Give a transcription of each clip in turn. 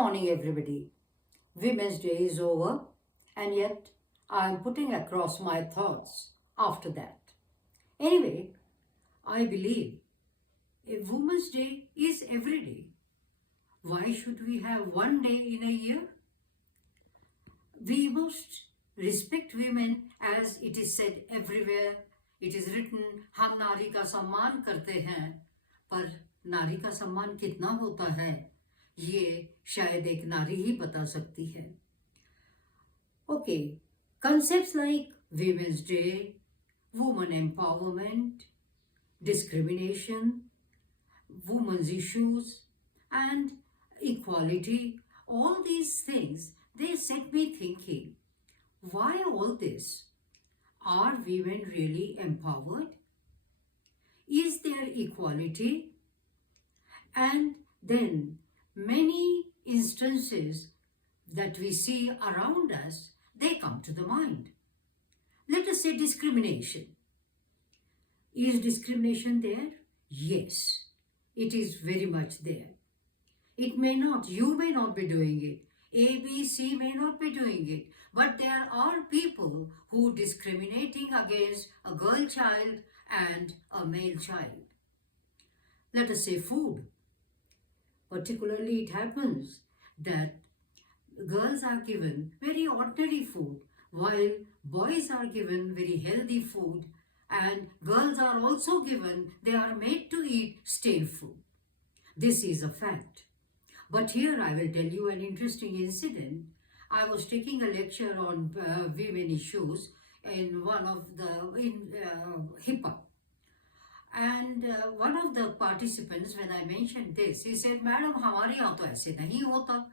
morning, everybody. Women's Day is over, and yet I am putting across my thoughts after that. Anyway, I believe a Women's Day is every day. Why should we have one day in a year? We must respect women as it is said everywhere. It is written, हम नारी का सम्मान करते हैं, पर नारी का सम्मान कितना होता है ये शायद एक नारी ही बता सकती है. Okay, concepts like Women's Day, woman empowerment, discrimination, women's issues, and equality, all these things, they set me thinking, why all this? Are women really empowered? Is there equality? And then many instances that we see around us, they come to the mind. Let us say discrimination. Is discrimination there? Yes, it is very much there. It may not, you may not be doing it. A, B, C may not be doing it. But there are people who discriminating against a girl child and a male child. Let us say food. Particularly it happens that girls are given very ordinary food while boys are given very healthy food, and girls are also given, they are made to eat stale food. This is a fact. But here I will tell you an interesting incident. I was taking a lecture on women issues in HIPAA. And one of the participants, when I mentioned this, he said, Madam, हमारे यहाँ तो ऐसे नहीं होता.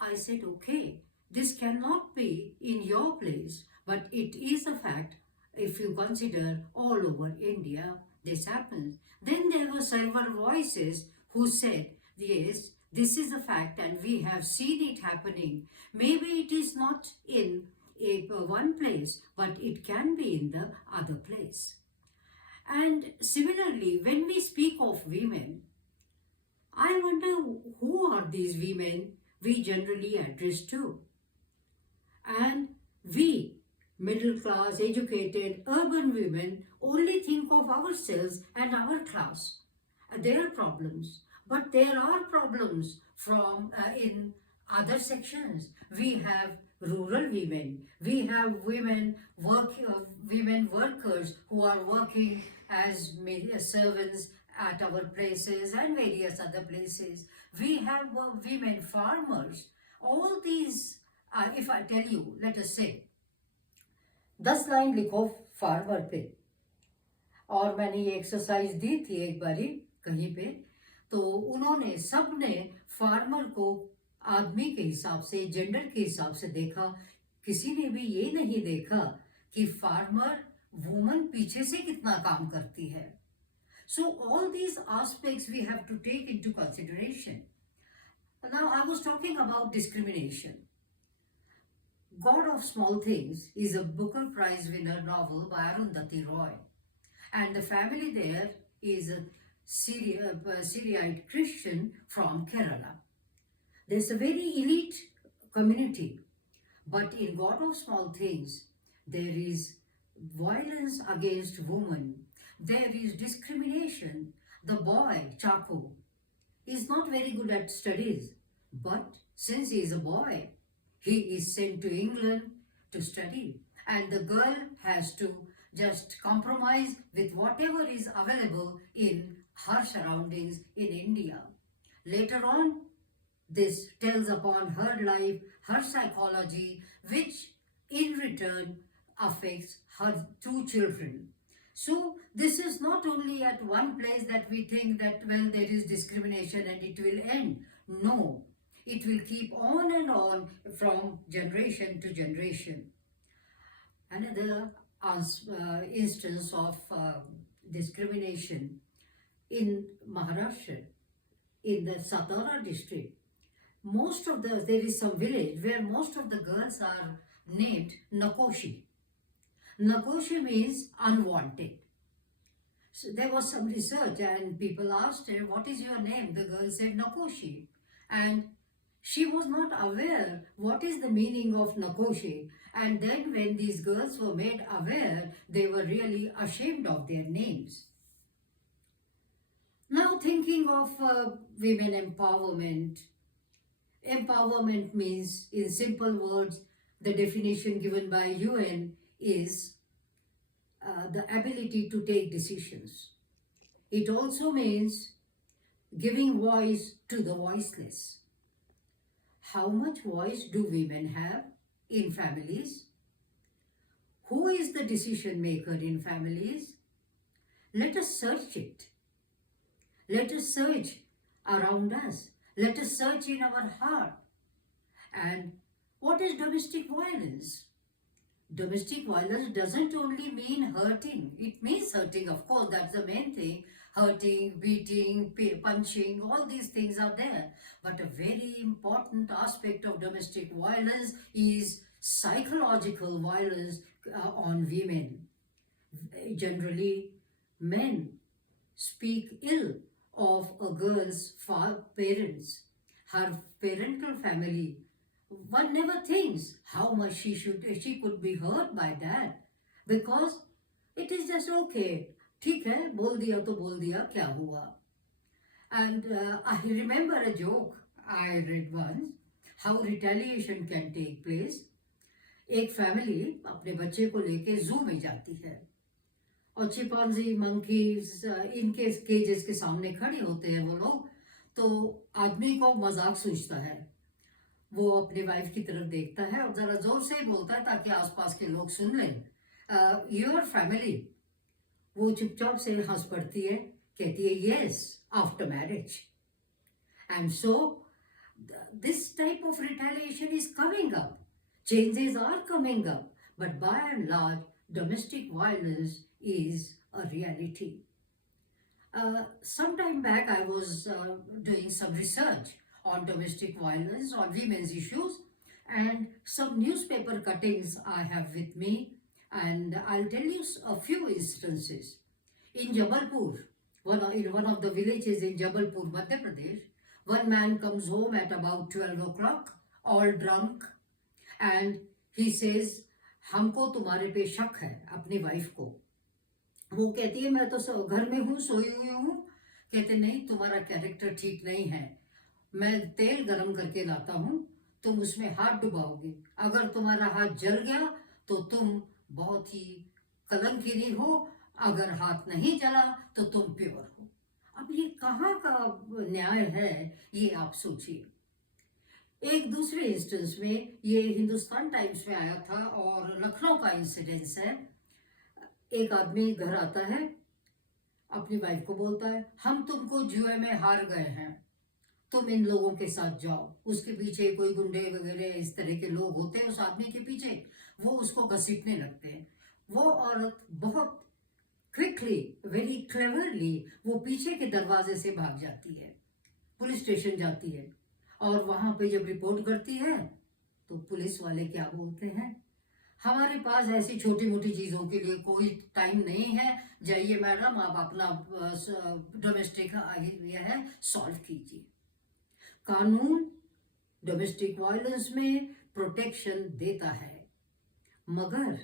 I said, okay, this cannot be in your place, but it is a fact. If you consider all over India, this happens. Then there were several voices who said, yes, this is a fact and we have seen it happening. Maybe it is not in one place, but it can be in the other place. And similarly, when we speak of women, I wonder who are these women we generally address to. And we, middle class, educated, urban women, only think of ourselves and our class, their problems. But there are problems from in other sections. We have rural women. We have women workers who are working as servants at our places and various other places. We have women farmers. All these, if I tell you, let us say, 10 line लिखो farmer पे, और मैंने ये exercise दी थी एक बारी कहीं पे, तो उन्होंने सबने फार्मर को आदमी के हिसाब से, जेंडर के हिसाब से देखा. किसी ने भी ये नहीं देखा कि फार्मर वुमन पीछे से कितना काम करती है. So all these aspects we have to take into consideration. Now I was talking about discrimination. God of Small Things is a Booker Prize winner novel by Arundhati Roy. And the family there is a Syriite Christian from Kerala. There's a very elite community. But in God of Small Things, there is violence against women. There is discrimination. The boy, Chaco, is not very good at studies. But since he is a boy, he is sent to England to study. And the girl has to just compromise with whatever is available in her surroundings in India. Later on, this tells upon her life, her psychology, which in return affects her 2 children. So this is not only at one place that we think that, well, there is discrimination and it will end. No, it will keep on and on from generation to generation. Another instance of discrimination in Maharashtra, in the Satara district, there is some village where most of the girls are named Nakoshi. Nakoshi means unwanted. So there was some research and people asked her, what is your name? The girl said Nakoshi. And She was not aware what is the meaning of Nakoshi. And then when these girls were made aware, they were really ashamed of their names. Now thinking of women empowerment. Empowerment means, in simple words, the definition given by UN is the ability to take decisions. It also means giving voice to the voiceless. How much voice do women have in families? Who is the decision maker in families? Let us search it. Let us search around us. Let us search in our heart. And what is domestic violence? Domestic violence doesn't only mean hurting. It means hurting, of course, that's the main thing. Hurting, beating, punching, all these things are there. But a very important aspect of domestic violence is psychological violence on women. Generally, men speak ill of a girl's parents, her parental family. One never thinks how much she could be hurt by that, because it is just okay. ठीक है, बोल दिया तो बोल दिया, क्या हुआ? And I remember a joke I read once, how retaliation can take place. एक फैमिली अपने बच्चे को लेके जू में जाती है और चिंपांजी, मंकीज, इनके केजेस के सामने खड़े होते हैं वो लोग. तो आदमी को मजाक सूझता है. वो अपनी वाइफ की तरफ देखता है और जरा जोर से बोलता है ताकि आसपास के लोग सुन लें, योर फैमिली. वो चुपचाप से हंस पड़ती है, कहती है yes, after marriage. And so this type of retaliation is coming up. Changes are coming up, but by and large, domestic violence is a reality. Some time back, I was doing some research on domestic violence, on women's issues, and some newspaper cuttings I have with me, and I'll tell you a few instances. In Jabalpur, in one of the villages in Jabalpur, Madhya Pradesh, one man comes home at about 12 o'clock, all drunk, and he says, हमको तुम्हारे पे शक है, अपनी wife को. वो कहती है मैं तो घर में हूँ, सोई हुई हूँ. कहते नहीं, तुम्हारा कैरेक्टर ठीक नहीं है. मैं तेल गरम करके लाता हूँ, तुम उसमें हाथ डुबाओगे. अगर तुम्हारा हाथ जल गया तो तुम बहुत ही कलंकिनी हो. अगर हाथ नहीं जला तो तुम प्योर हो. अब ये कहाँ का न्याय है, ये आप सोचिए. एक दूसरे इंस्टेंस में, ये हिंदुस्तान टाइम्स में आया था और लखनऊ का इंसिडेंस है. एक आदमी घर आता है, अपनी वाइफ को बोलता है, हम तुमको जुए में हार गए हैं, तुम इन लोगों के साथ जाओ. उसके पीछे कोई गुंडे वगैरह इस तरह के लोग होते हैं उस आदमी के पीछे. वो उसको घसीटने लगते हैं. वो औरत बहुत क्विकली, वेरी क्लेवरली वो पीछे के दरवाजे से भाग जाती है, पुलिस स्टेशन जाती है. और वहां पे जब रिपोर्ट करती है तो पुलिस वाले क्या बोलते हैं, हमारे पास ऐसी छोटी मोटी चीज़ों के लिए कोई टाइम नहीं है, जाइए मैडम आप अपना डोमेस्टिक ये है सॉल्व कीजिए. कानून डोमेस्टिक वायलेंस में प्रोटेक्शन देता है, मगर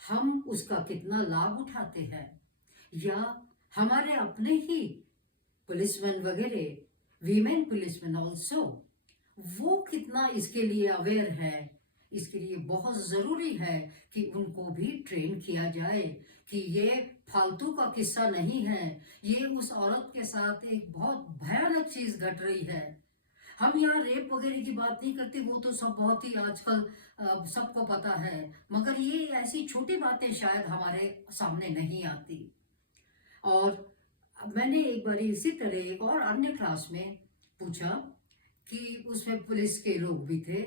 हम उसका कितना लाभ उठाते हैं, या हमारे अपने ही पुलिसमैन वगैरह, वीमेन पुलिसमैन ऑल्सो, वो कितना इसके लिए अवेयर है. इसके लिए बहुत ज़रूरी है कि उनको भी ट्रेन किया जाए कि ये फालतू का किस्सा नहीं है, ये उस औरत के साथ एक बहुत भयानक चीज़ घट रही है. हम यहाँ रेप वगैरह की बात नहीं करते, वो तो सब बहुत ही आजकल सबको पता है, मगर ये ऐसी छोटी बातें शायद हमारे सामने नहीं आती. और मैंने एक बार इसी तरह एक और अन्य क्लास में पूछा कि उसमें पुलिस के लोग भी थे,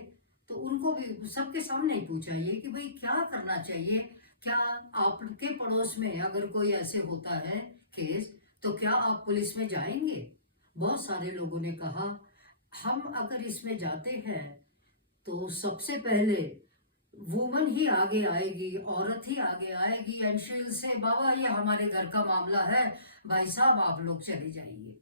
तो उनको भी सबके सामने ही पूछा ये कि भाई क्या करना चाहिए, क्या आपके पड़ोस में अगर कोई ऐसे होता है केस तो क्या आप पुलिस में जाएंगे. बहुत सारे लोगों ने कहा हम अगर इसमें जाते हैं तो सबसे पहले वुमन ही आगे आएगी, औरत ही आगे आएगी, एंड शी विल से बाबा ये हमारे घर का मामला है, भाई साहब आप लोग चले जाइए.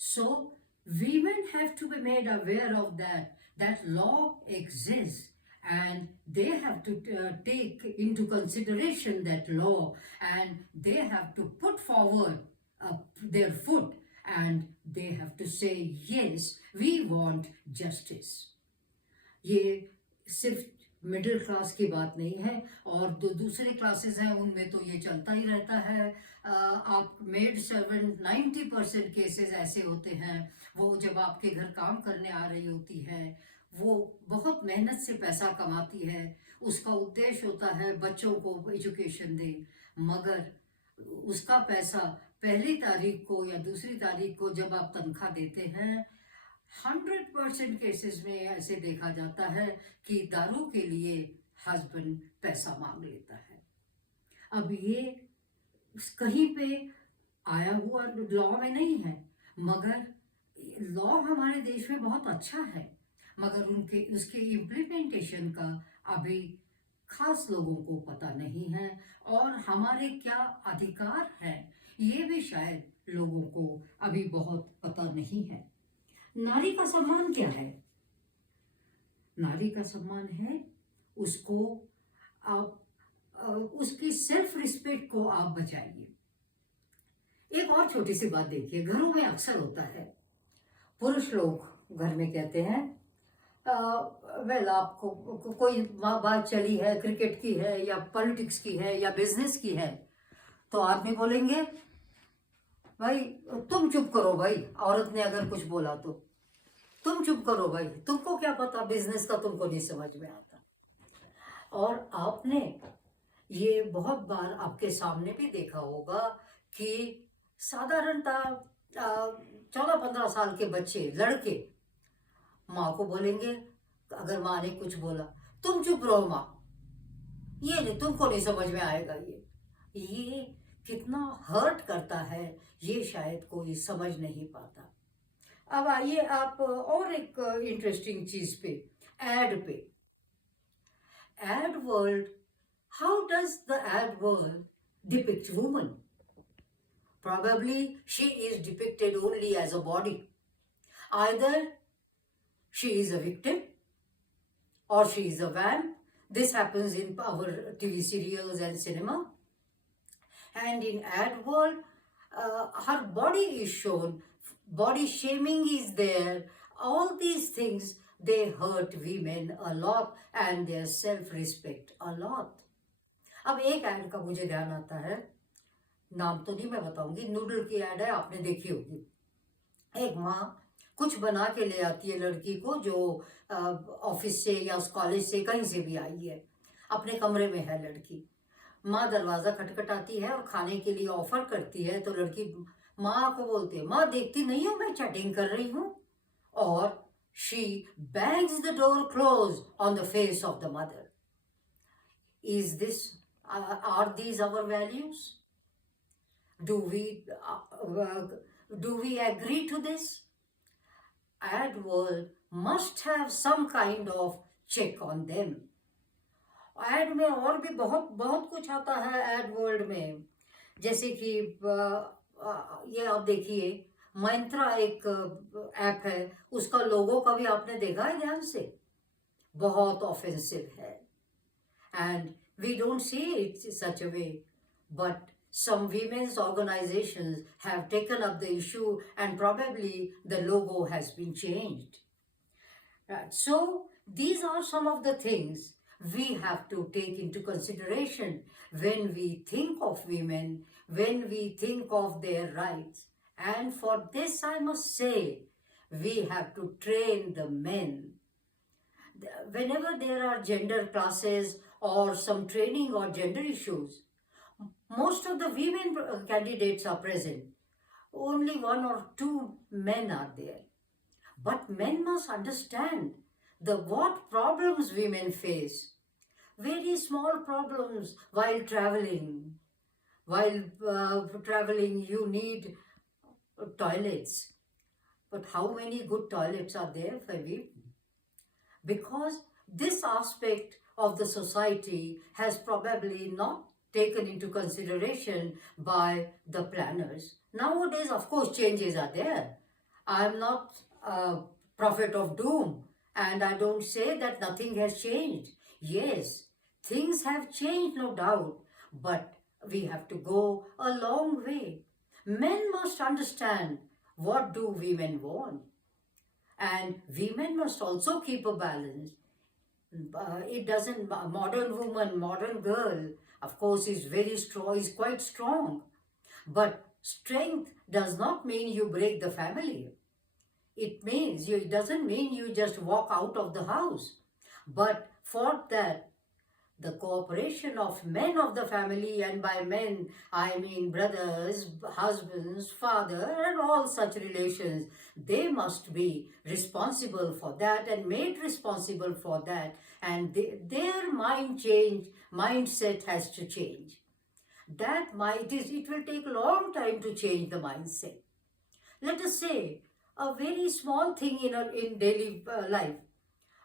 सो women have to be made aware of that law exists, and they have to take into consideration that law, and they have to put forward their foot, and they have to say yes, we want justice. ये सिर्फ middle class की बात नहीं है, और जो दूसरे classes हैं उनमें तो ये चलता ही रहता है. आप मेड सर्वेंट 90% केसेस ऐसे होते हैं, वो जब आपके घर काम करने आ रही होती है, वो बहुत मेहनत से पैसा कमाती है, उसका उद्देश्य होता है बच्चों को एजुकेशन दे, मगर उसका पैसा पहली तारीख को या दूसरी तारीख को जब आप तनख्वाह देते हैं, 100% केसेस में ऐसे देखा जाता है कि दारू के लिए हस्बैंड पैसा मांग लेता है. अब ये कहीं पे आया हुआ लॉ में नहीं है, मगर लॉ हमारे देश में बहुत अच्छा है, मगर उसके इम्प्लीमेंटेशन का अभी खास लोगों को पता नहीं है, और हमारे क्या अधिकार हैं ये भी शायद लोगों को अभी बहुत पता नहीं है. नारी का सम्मान क्या है? नारी का सम्मान है उसको आप उसकी सेल्फ रिस्पेक्ट को आप बचाइए. एक और छोटी सी बात देखिए, घरों में अक्सर होता है, पुरुष लोग घर में कहते हैं वेल आपको कोई बात चली है, क्रिकेट की है या पॉलिटिक्स की है या बिजनेस की है, तो आदमी बोलेंगे भाई तुम चुप करो भाई, औरत ने अगर कुछ बोला तो तुम चुप करो भाई, तुमको क्या पता, बिजनेस का तुमको नहीं समझ में आता. और आपने ये बहुत बार आपके सामने भी देखा होगा कि साधारणतः 14-15 साल के बच्चे, लड़के माँ को बोलेंगे, अगर माँ ने कुछ बोला तुम चुप रहो माँ, ये नहीं, तुमको नहीं समझ में आएगा. ये कितना हर्ट करता है ये शायद कोई समझ नहीं पाता. अब आइए आप और एक इंटरेस्टिंग चीज पे, एड पे. Ad world, how does the ad world depict woman? Probably she is depicted only as a body. Either she is a victim or she is a vamp. This happens in our TV serials and cinema. And in ad world, her body is shown, body shaming is there. All these things, they hurt women a lot and their self-respect a lot. अब एक add का मुझे ध्यान आता है, नाम तो नहीं मैं बताऊंगी, नूडल की एड है, आपने देखी होगी. एक माँ कुछ बना के ले आती है लड़की को, जो ऑफिस से या कॉलेज से कहीं से भी आई है, अपने कमरे में है लड़की. माँ दरवाजा खटखटाती है और खाने के लिए ऑफर करती है, तो लड़की माँ को बोलती है, माँ देखती नहीं हो मैं चैटिंग कर रही हूँ, और she bangs the door close on the face of the mother. Is this, are these our values? Do we agree to this? Ad world must have some kind of check on them. Ad में और भी बहुत बहुत कुछ आता है ad world में, जैसे कि ये आप देखिए, मंत्रा एक ऐप है, उसका लोगो कभी आपने देखा है ध्यान से? बहुत ऑफेंसिव है, and we don't see it such a way, but some women's organizations have taken up the issue and probably the logo has been changed. Right. So these are some of the things we have to take into consideration when we think of women, when we think of their rights. And for this I must say, we have to train the men. Whenever there are gender classes or some training or gender issues, most of the women candidates are present. Only 1 or 2 men are there. But men must understand what problems women face. Very small problems while traveling. While traveling, you need toilets. But how many good toilets are there for women? Because this aspect of the society has probably not taken into consideration by the planners. Nowadays, of course, changes are there. I'm not a prophet of doom, and I don't say that nothing has changed. Yes, things have changed, no doubt, but we have to go a long way. Men must understand what do women want, and women must also keep a balance. It doesn't, modern woman, modern girl, of course, is very strong, is quite strong. But strength does not mean you break the family. It doesn't mean you just walk out of the house. But for that, the cooperation of men of the family, and by men I mean brothers, husbands, father, and all such relations, they must be responsible for that and made responsible for that, and their mindset has to change. It will take a long time to change the mindset. Let us say a very small thing in daily life.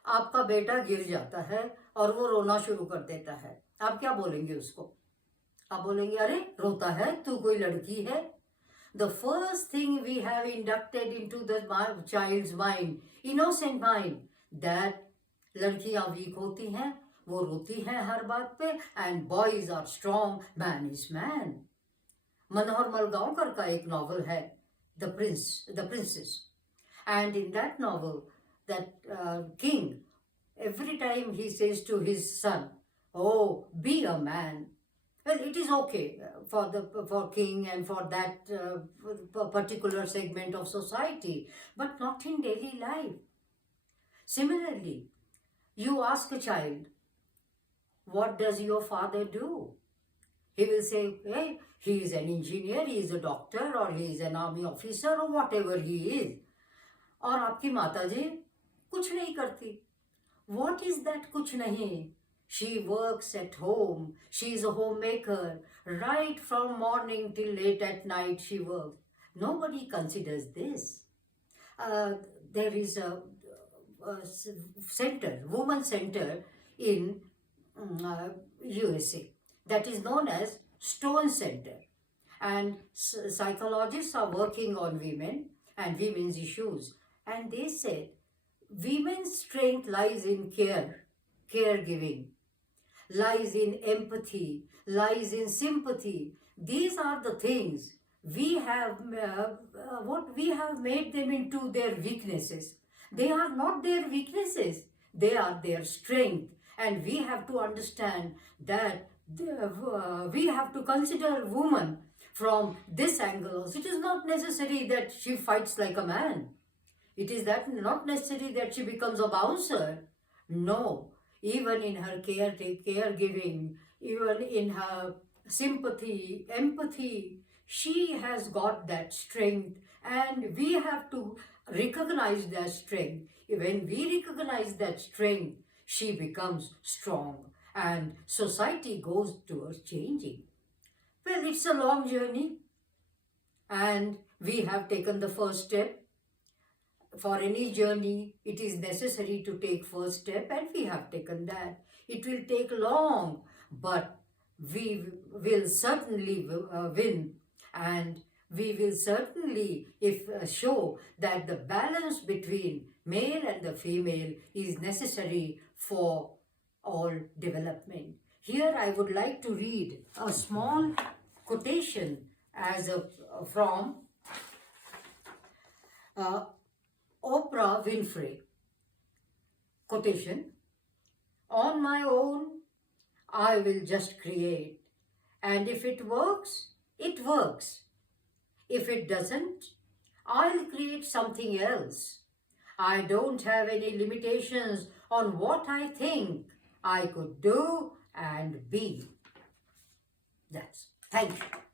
आपका बेटा गिर जाता है और वो रोना शुरू कर देता है, आप क्या बोलेंगे उसको? आप बोलेंगे अरे रोता है, तू कोई लड़की है? The first thing we have inducted into the child's mind, innocent mind, that लड़कियां वीक होती हैं, वो रोती हैं हर बात पे, and boys are strong, man is man. मनोहर मलगांवकर का एक नॉवल है, The Princess, and in that novel, that king, every time he says to his son, "Oh, be a man." Well, it is okay for king and for that particular segment of society, but not in daily life. Similarly, you ask a child, "What does your father do?" He will say, "Hey, he is an engineer, he is a doctor, or he is an army officer, or whatever he is." और आपकी माताजी कुछ नहीं करती. What is that कुछ नहीं? She works at home. She is a homemaker. Right from morning till late at night she works. Nobody considers this. There is a center, woman center in USA that is known as Stone Center. And psychologists are working on women and women's issues. And they said, women's strength lies in caregiving, lies in empathy, lies in sympathy. These are the things we have, what we have made them into their weaknesses. They are not their weaknesses, they are their strength. And we have to understand that we have to consider woman from this angle. It is not necessary that she fights like a man. It is not necessary that she becomes a bouncer. No, even in her caregiving, even in her sympathy, empathy, she has got that strength, and we have to recognize that strength. When we recognize that strength, she becomes strong, and society goes towards changing. Well, it's a long journey, and we have taken the first step. For any journey, it is necessary to take first step, and we have taken that. It will take long, but we will certainly win, and we will certainly show that the balance between male and the female is necessary for all development. Here I would like to read a small quotation from Oprah Winfrey. Quotation: "On my own, I will just create, and if it works, it works. If it doesn't, I'll create something else. I don't have any limitations on what I think I could do and be." Thank you.